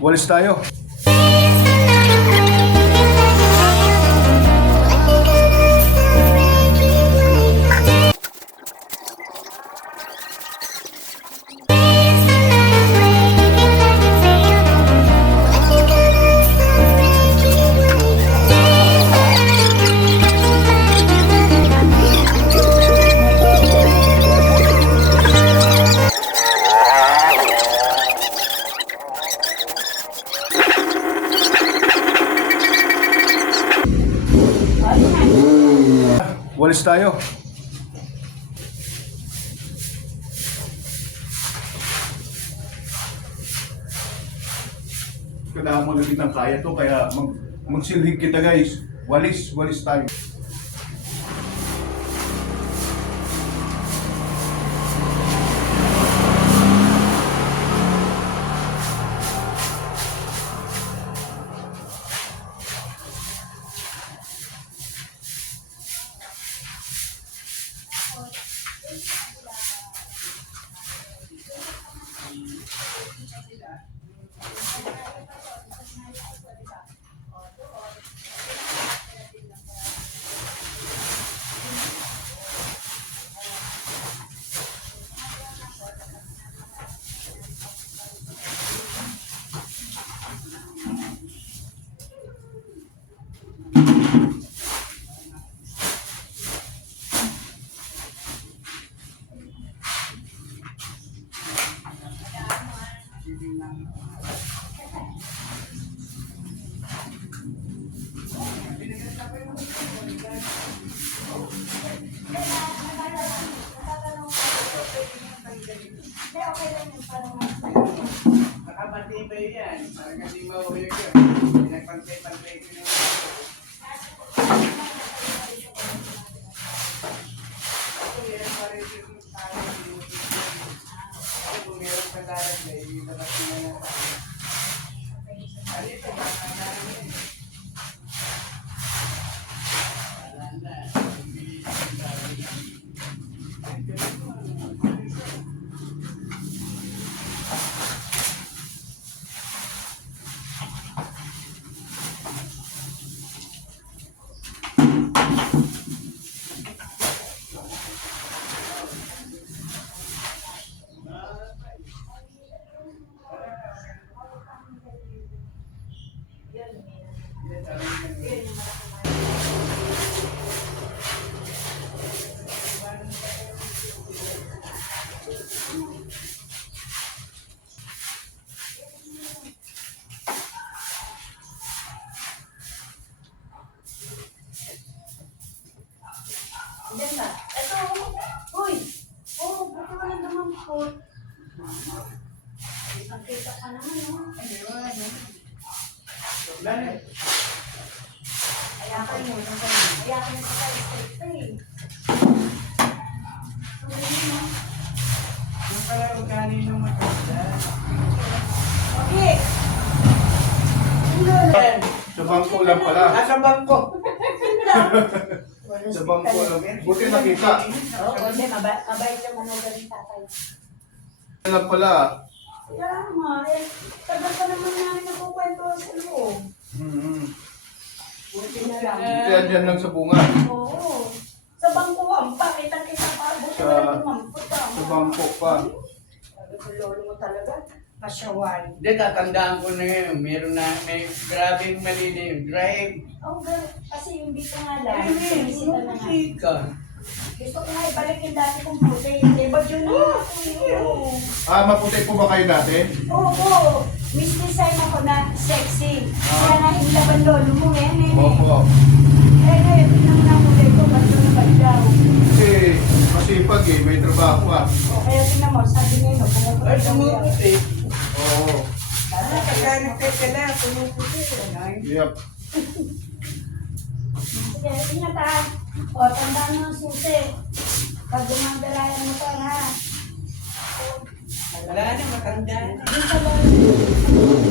Walis tayo. Walis tayo. Kailangan magiging ng kaya to, kaya magsilhig kita guys. Walis tayo. Nakabati ba yan? Parang kasi mauhuli ko. Pinagpantay-pantay ko yung kung meron pa darat na ilabas na yan. Ano ito? Ganda. Ito, uy! Oh, buti walang dumampot. Ang kita pa naman, no? Ayakan mo, ayakan mo sa kayo, eh. Yung pala kung kanino maganda. Okay! Sa bangko lang pala. Nasa bangko. Sa bangko lang. Buti nakita. Oo, hindi. Mabait yung manager ng tatay. Lang pala. Kaya nga, eh. Tagal pa naman namin nakukwento sa loob. Buti na lang. Buti dyan lang sa bunga. Oo. Sa bangko ang pakita-kita pa. Buti Sa- na lang dumampot ka. Sa bangko pa. Sabi ko, lolo mo talaga. Pasyawan. Hindi, tatandaan ko na yun. Meron na, may grabing mali na yung drive. Oh, girl, kasi yung dito nga lang, Hindi, sinisita na nga. ka. Gusto ko nga ibalik yung dati kong puti. Eh, ba't yun na? Oo. Maputi po ba kayo dati? Oo. Miss design ako na sexy. Kaya na laban lolo mo eh. Opo. Ngayon, pinangunan ko dito, ba't yun na ba't daw? Kasi masipag eh. May trabaho ka. O, kaya tingnan mo, sabi ngayon, pumuputi Ay, daw yan. sumuputi. Oo. Pagkanagtay ka na, sumuputi. Yep. Sige, tingnan ta. O, tandaan mo ang susi. Pag gumagalayan mo pa ha. Wala na, matanda na. Dito sa lolo.